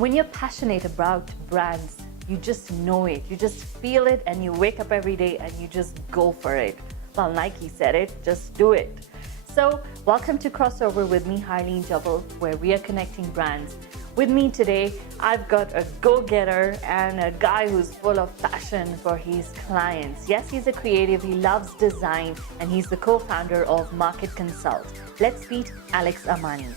When you're passionate about brands, you just know it. You just feel it and you wake up every day and you just go for it. Well, Nike said it, just do it. So, welcome to Crossover with me, Harleen Jabbal, where we are connecting brands. With me today, I've got a go-getter and a guy who's full of passion for his clients. Yes, he's a creative, he loves design, and he's the co-founder of Market Consult. Let's meet Alex Amani.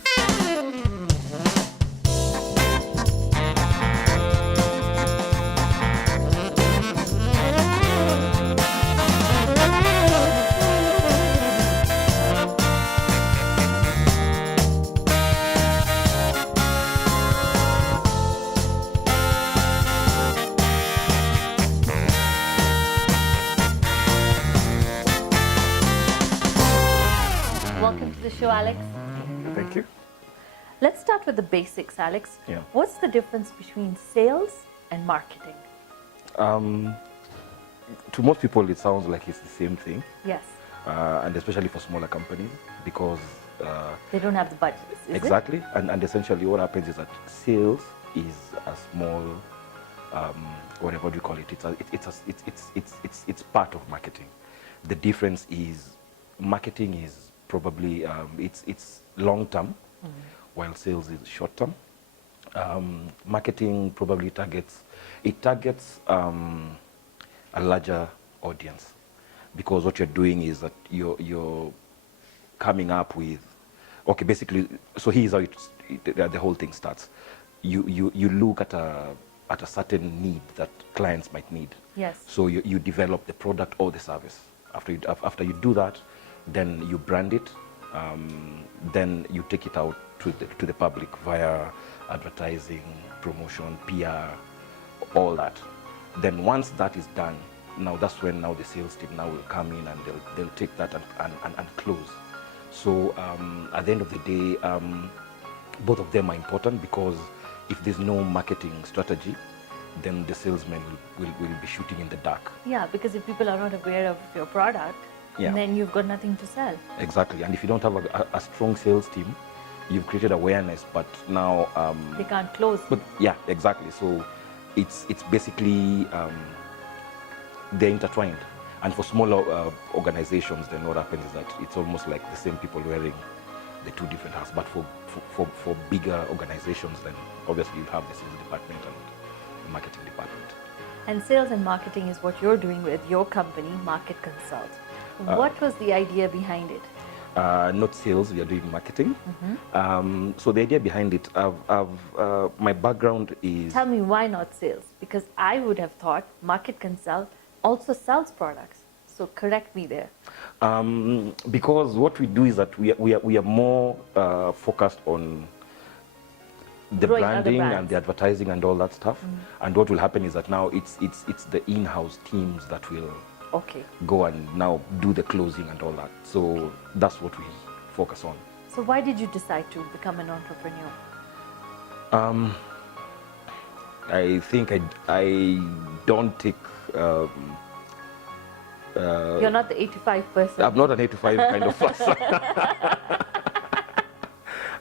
Welcome to the show, Alex. Thank you. Let's start with the basics, Alex. Yeah. What's the difference between sales and marketing? To most people, it sounds like it's the same thing, Yes. and especially for smaller companies, because They don't have the budgets, is exactly, and essentially what happens is that sales is a small, whatever do you call it? It's part of marketing. The difference is marketing is probably it's long term, while sales is short term. Marketing probably targets a larger audience, because what you're doing is that you're coming up with, okay, basically, so here's how the whole thing starts. You look at a certain need that clients might need. Yes. So you develop the product or the service. After you do that, then you brand it, then you take it out to the public via advertising, promotion, PR, all that. Then once that is done, now that's when now the sales team now will come in and they'll take that and close. So at the end of the day, both of them are important, because if there's no marketing strategy, then the salesman will be shooting in the dark. Yeah, because if people are not aware of your product, Yeah. then you've got nothing to sell. Exactly, and if you don't have a strong sales team, you've created awareness, but now They can't close. but yeah, exactly. So it's basically they're intertwined, and for smaller organizations, then what happens is that it's almost like the same people wearing the two different hats. But for bigger organizations, then obviously you have the sales department and the marketing department. And sales and marketing is what you're doing with your company, Market Consult. What was the idea behind it? Not sales, we are doing marketing. So the idea behind it, my background is... Tell me why not sales? Because I would have thought Market Consult also sells products. So correct me there. Because what we do is that we are more focused on the Growing other branding brands. and the advertising and all that stuff. And what will happen is that now it's the in-house teams that will Okay. go and now do the closing and all that. So that's what we focus on. So why did you decide to become an entrepreneur? I think I don't take... You're not the 85%. I'm not an 85 kind of person.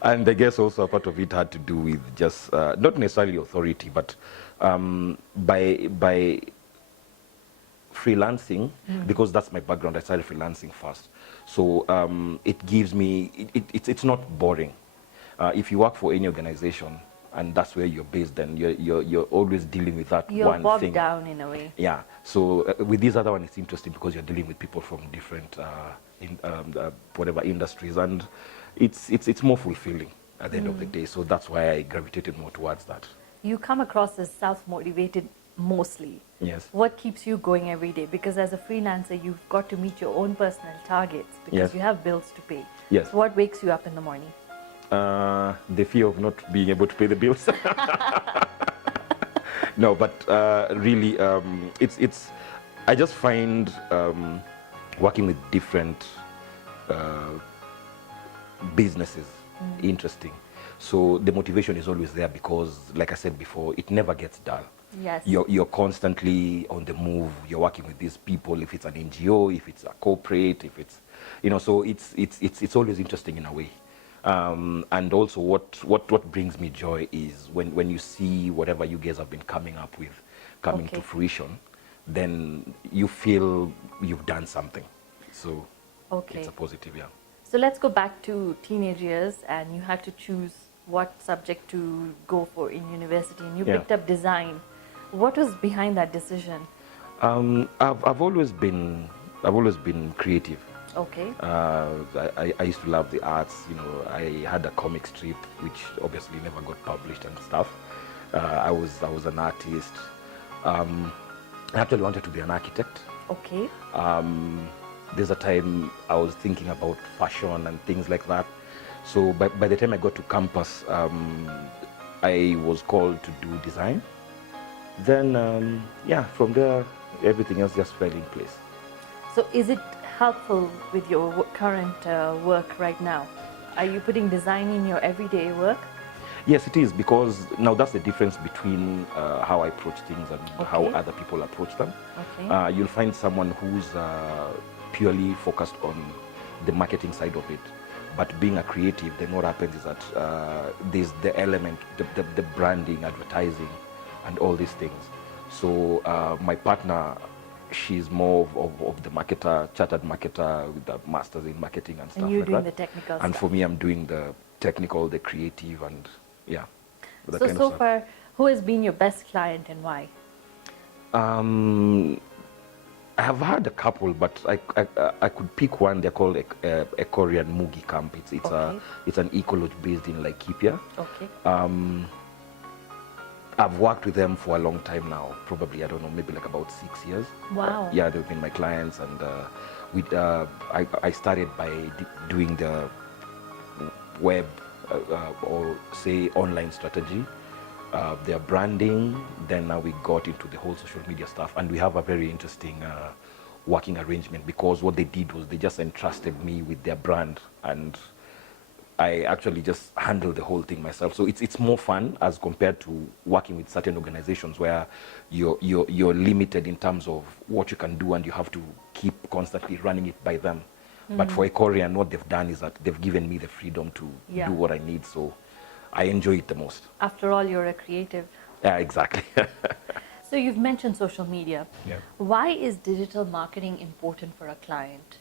And I guess also a part of it had to do with just, not necessarily authority, but by freelancing, because that's my background. I started freelancing first, so it gives me it's not boring. If you work for any organization and that's where you're based, then you're always dealing with that You're one bogged thing. down in a way. Yeah. So with this other one, it's interesting because you're dealing with people from different whatever industries, and it's more fulfilling at the end of the day. So that's why I gravitated more towards that. You come across as self-motivated mostly. Yes. What keeps you going every day? Because as a freelancer, you've got to meet your own personal targets because Yes. you have bills to pay. Yes. So what wakes you up in the morning? The fear of not being able to pay the bills. No, but really, it's. I just find working with different businesses interesting. So the motivation is always there because, like I said before, it never gets dull. Yes. You're constantly on the move. You're working with these people. If it's an NGO, if it's a corporate, if it's, you know, so it's always interesting in a way. And also what brings me joy is when you see whatever you guys have been coming up with coming to fruition, then you feel you've done something. So it's a positive, yeah. So let's go back to teenage years, and you had to choose what subject to go for in university, and you picked up design. What was behind that decision? I've always been creative. Okay. I used to love the arts. You know, I had a comic strip which obviously never got published and stuff. I was an artist. I actually wanted to be an architect. Okay. There's a time I was thinking about fashion and things like that. So by the time I got to campus, I was called to do design. Then, from there, everything else just fell in place. So is it helpful with your current work right now? Are you putting design in your everyday work? Yes, it is, because now that's the difference between how I approach things and how other people approach them. Okay. You'll find someone who's purely focused on the marketing side of it. But being a creative, then what happens is that there's the element, the branding, advertising, and all these things. So my partner, she's more of the marketer, chartered marketer with a master's in marketing and stuff like that. And you're doing the technical stuff. And for me, I'm doing the technical, the creative, and So far, who has been your best client and why? I have had a couple, but I could pick one. They're called a Korean Mugi Camp. It's an eco-lodge based in Laikipia. Okay. I've worked with them for a long time now. Probably, I don't know, maybe like about 6 years. Wow. Yeah, they've been my clients, and I started by doing the web or say online strategy. Their branding, then now we got into the whole social media stuff, and we have a very interesting working arrangement, because what they did was they just entrusted me with their brand, and I actually just handle the whole thing myself. So it's more fun as compared to working with certain organizations where you're limited in terms of what you can do, and you have to keep constantly running it by them. But for a Korean, what they've done is that they've given me the freedom to do what I need. So I enjoy it the most. After all, you're a creative. Yeah, exactly. So you've mentioned social media. Yeah. Why is digital marketing important for a client?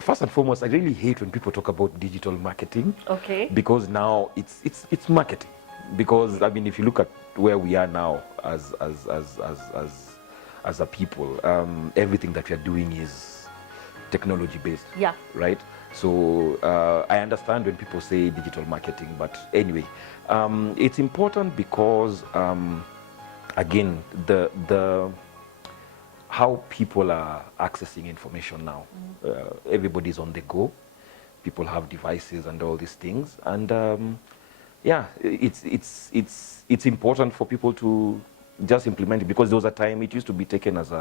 First and foremost, I really hate when people talk about digital marketing. Okay. Because now it's marketing. Because I mean, if you look at where we are now as a people, everything that we are doing is technology based. Yeah. Right. So I understand when people say digital marketing, but anyway, it's important because again, the how people are accessing information now. Everybody's on the go. People have devices and all these things, and it's important for people to just implement it, because there was a time it used to be taken as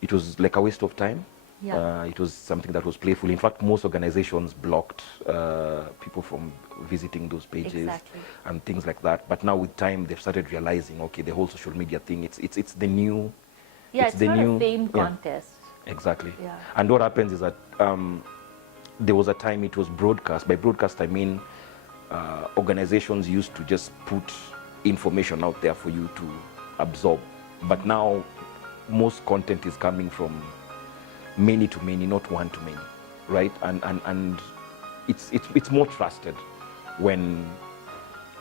it was like a waste of time. Yeah. It was something that was playful. In fact, most organizations blocked people from visiting those pages and things like that. But now with time, they've started realizing, okay, the whole social media thing, it's the new. Yeah, it's not a fame contest. Exactly. Yeah. And what happens is that there was a time it was broadcast. By broadcast, I mean organizations used to just put information out there for you to absorb. But now, most content is coming from many to many, not one to many, right? And it's more trusted when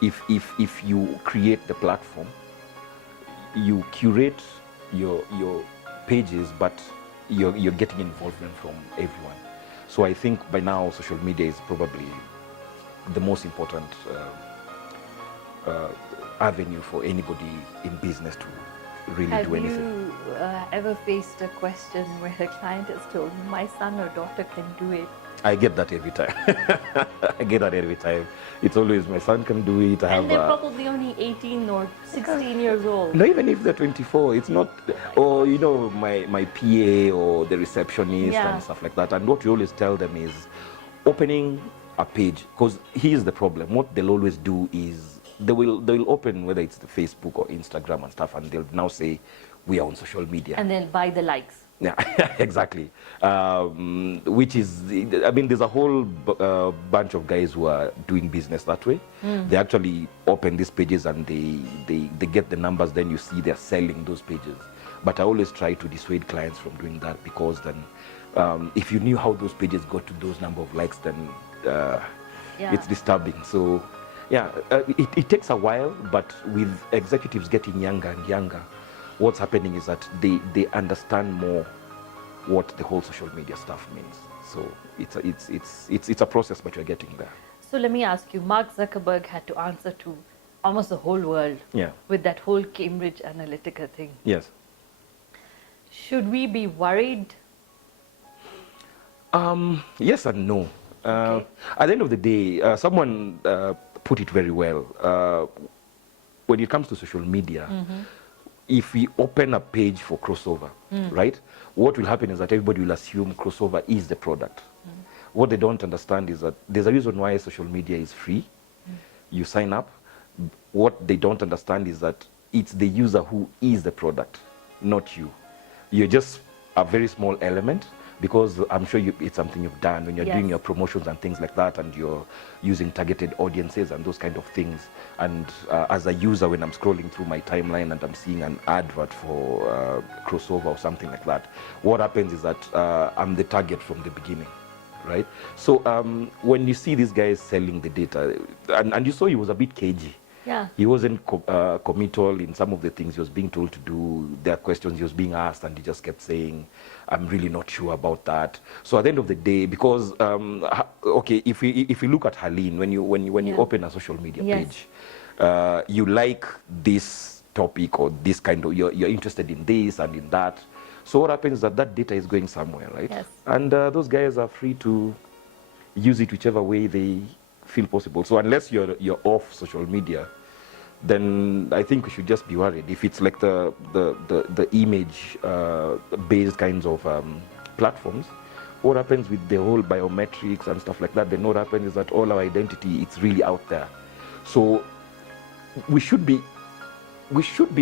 if you create the platform, you curate your pages, but you're getting involvement from everyone. So I think by now social media is probably the most important avenue for anybody in business to really do anything. Have you ever faced a question where a client has told you, my son or daughter can do it? I get that every time. I get that every time. It's always, my son can do it. And they're probably only 18 or 16 years old. No, even if they're 24, it's not, or you know, my PA or the receptionist and stuff like that. And what we always tell them is opening a page, because here's the problem. What they'll always do is they'll open, whether it's the Facebook or Instagram and stuff, and they'll now say we are on social media. And they'll buy the likes. Yeah, exactly. Which is, I mean, there's a whole bunch of guys who are doing business that way. They actually open these pages and they get the numbers, then you see they're selling those pages. But I always try to dissuade clients from doing that, because then if you knew how those pages got to those number of likes, then it's disturbing. So yeah, it takes a while, but with executives getting younger and younger, what's happening is that they understand more what the whole social media stuff means. So it's a process, but you're getting there. So let me ask you, Mark Zuckerberg had to answer to almost the whole world with that whole Cambridge Analytica thing. Yes. Should we be worried? Yes and no. At the end of the day, someone put it very well. When it comes to social media, if we open a page for crossover, right, what will happen is that everybody will assume crossover is the product. What they don't understand is that there's a reason why social media is free. You sign up. What they don't understand is that it's the user who is the product, not you. You're just a very small element, because I'm sure it's something you've done when you're doing your promotions and things like that, and you're using targeted audiences and those kind of things. And as a user, when I'm scrolling through my timeline and I'm seeing an advert for crossover or something like that, what happens is that I'm the target from the beginning, right? So when you see these guys selling the data, and you saw he was a bit cagey. Yeah. He wasn't committal in some of the things he was being told to do. There are questions he was being asked, and he just kept saying, I'm really not sure about that. So at the end of the day, because, okay, if you look at Harleen, when you open a social media page, you like this topic or this kind of, you're interested in this and in that. So what happens is that data is going somewhere, right? Yes. And those guys are free to use it whichever way they feel possible. So unless you're off social media, then I think we should just be worried. If it's like the image based kinds of platforms, what happens with the whole biometrics and stuff like that? Then what happens is that all our identity, it's really out there. So we should be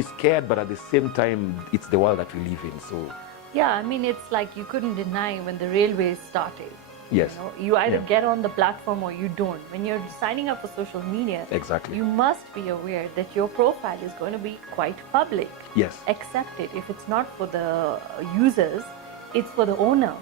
scared, but at the same time, it's the world that we live in. So yeah, I mean, it's like you couldn't deny when the railways started. Yes. You either get on the platform or you don't. When you're signing up for social media, you must be aware that your profile is going to be quite public. Yes. Accept it. If it's not for the users, it's for the owner.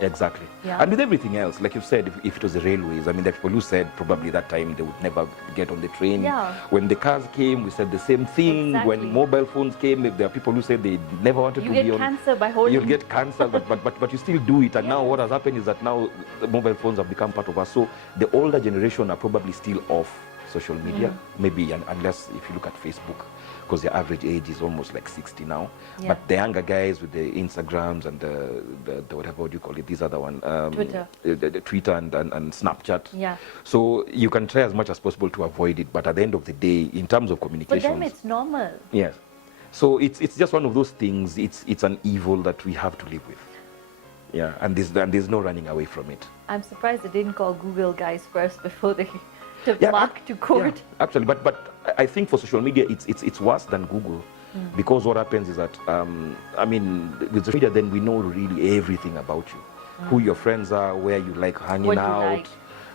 Exactly. Yeah. And with everything else, like you said, if it was the railways, I mean, the people who said probably that time they would never get on the train. Yeah. When the cars came, we said the same thing. Exactly. When mobile phones came, there are people who said they never wanted to be on. You get cancer by holding. You'll get cancer, but you still do it. And now what has happened is that now the mobile phones have become part of us. So the older generation are probably still off social media, maybe, unless if you look at Facebook, because their average age is almost like 60 now. Yeah. But the younger guys with the Instagrams and the whatever you call it, these other one, Twitter, the Twitter and Snapchat. Yeah. So you can try as much as possible to avoid it, but at the end of the day, in terms of communication, for them it's normal. Yes. So it's just one of those things. It's an evil that we have to live with. Yeah, and there's no running away from it. I'm surprised they didn't call Google guys first before they took Mark to court. Yeah, actually, but I think for social media, it's worse than Google, because what happens is that I mean, with social media, then we know really everything about you, who your friends are, where you like hanging out,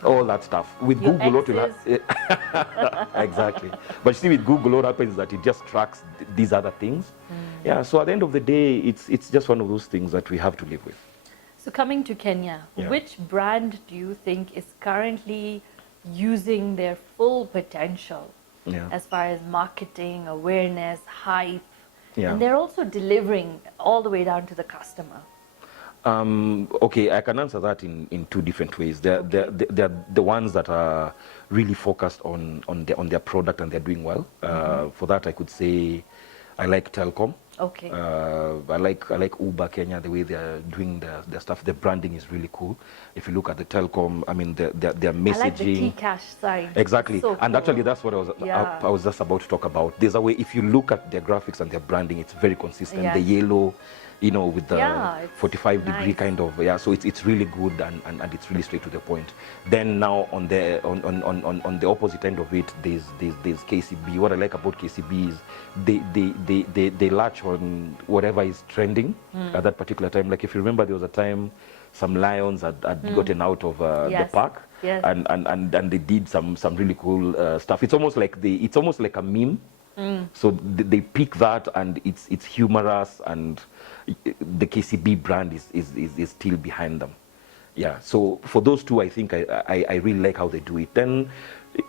all that stuff. With your Google, what will happen? Exactly. But see, with Google, what happens is that it just tracks these other things. Yeah. So at the end of the day, it's just one of those things that we have to live with. So coming to Kenya, which brand do you think is currently using their full potential as far as marketing, awareness, hype, and they're also delivering all the way down to the customer? Okay, I can answer that in two different ways. They're the ones that are really focused on their product and they're doing well. For that, I could say I like Telkom. Okay. I like Uber Kenya, the way they're doing their stuff. The branding is really cool. If you look at the Telkom, I mean, their messaging. I like the T-Cash sign. Exactly. So and cool. Actually, that's what I was just about to talk about. There's a way, if you look at their graphics and their branding, it's very consistent. The yellow you know, with the Yeah, it's 45-degree nice. kind of, yeah, so it's really good, and it's really straight to the point. Then now on the opposite end of it, there's KCB. What I like about KCB is they latch on whatever is trending at that particular time. Like if you remember, there was a time some lions had gotten out of the Yes. park, Yes. and they did some really cool stuff. It's almost like a meme. So they pick that, and it's humorous, and the KCB brand is still behind them. Yeah, so for those two, I think I really like how they do it. Then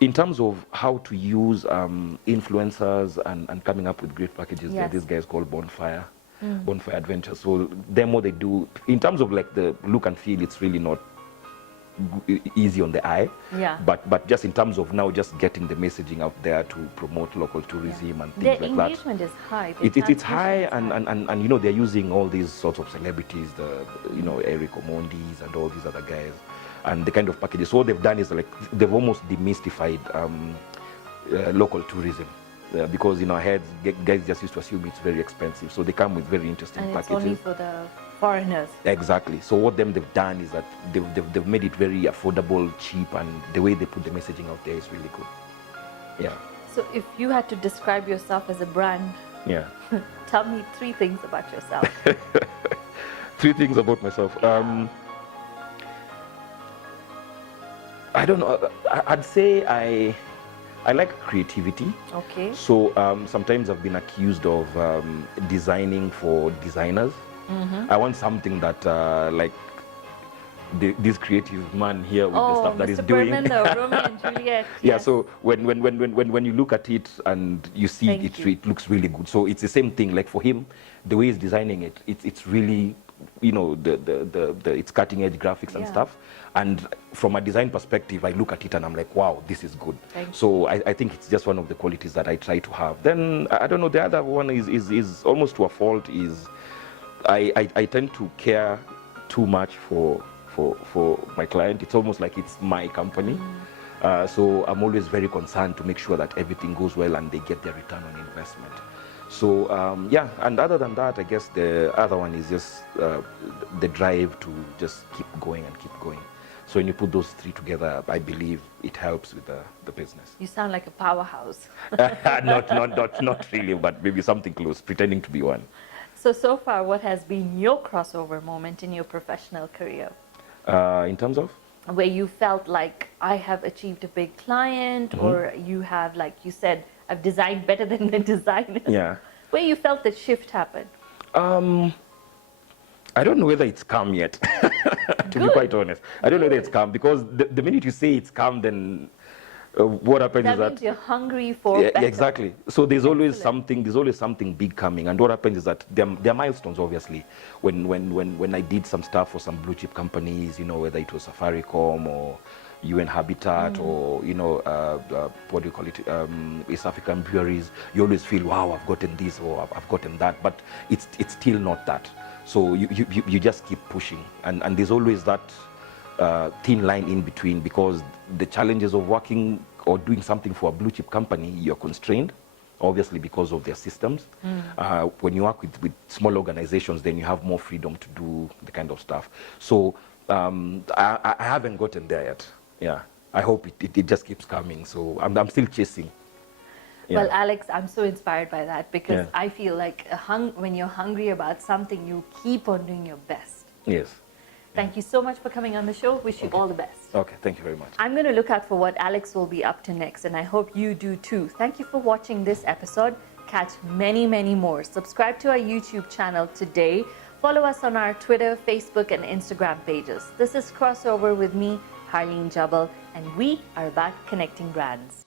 in terms of how to use influencers and coming up with great packages, there are Yes. these guys called Bonfire Adventure. So them, what they do in terms of like the look and feel, it's really not easy on the eye. Yeah. But just in terms of now just getting the messaging out there to promote local tourism and things Their like that. engagement is high. It's high, and you know, they're using all these sorts of celebrities, you know, Eric Omondis and all these other guys, and the kind of packages. So what they've done is like they've almost demystified local tourism. Because in our heads, guys just used to assume it's very expensive, so they come with very interesting And it's packages. only for the foreigners. Exactly. So what they've done is that they've made it very affordable, cheap, and the way they put the messaging out there is really good. Yeah. So if you had to describe yourself as a brand, Yeah. tell me 3 things about yourself. 3 things about myself. I don't know. I'd say I like creativity. Okay. So sometimes I've been accused of designing for designers. I want something that like this creative man here with the stuff that he's doing. Romeo and Juliet. Yeah, Yes. so when you look at it and you see Thank you. it looks really good. So it's the same thing. Like for him, the way he's designing it, it's really, you know, it's cutting edge graphics and Yeah. stuff. And from a design perspective, I look at it and I'm like, wow, this is good. Thank you. So I think it's just one of the qualities that I try to have. Then I don't know, the other one is almost to a fault, is I tend to care too much for my client. It's almost like it's my company. So I'm always very concerned to make sure that everything goes well and they get their return on investment. So yeah, and other than that, I guess the other one is just the drive to just keep going and keep going. So when you put those 3 together, I believe it helps with the business. You sound like a powerhouse. not really, but maybe something close, pretending to be one. So far, what has been your crossover moment in your professional career? In terms of? Where you felt like I have achieved a big client, or you have, like you said, I've designed better than the designers. Yeah. Where you felt the shift happen? I don't know whether it's come yet, to be quite honest. I don't know whether it's come, because the minute you say it's come, then what happens That is that means you're hungry for yeah, better. exactly. So there's always Excellent. something big coming, and what happens is that there are milestones. Obviously, when I did some stuff for some blue chip companies, you know, whether it was Safaricom or UN Habitat or, you know, what do you call it, East African breweries, you always feel, wow, I've gotten this or I've gotten that, but it's still not that. So you just keep pushing, and there's always that thin line in between, because the challenges of working or doing something for a blue chip company, you're constrained, obviously, because of their systems. When you work with small organizations, then you have more freedom to do the kind of stuff. So I haven't gotten there yet. Yeah, I hope it just keeps coming. So I'm still chasing. Yeah. Well, Alex, I'm so inspired by that, because Yeah. I feel like when you're hungry about something, you keep on doing your best. Yes. Thank you so much for coming on the show. Wish you all the best. Okay, thank you very much. I'm going to look out for what Alex will be up to next, and I hope you do too. Thank you for watching this episode. Catch many, many more. Subscribe to our YouTube channel today. Follow us on our Twitter, Facebook, and Instagram pages. This is Crossover with me, Harleen Jabbal, and we are about connecting brands.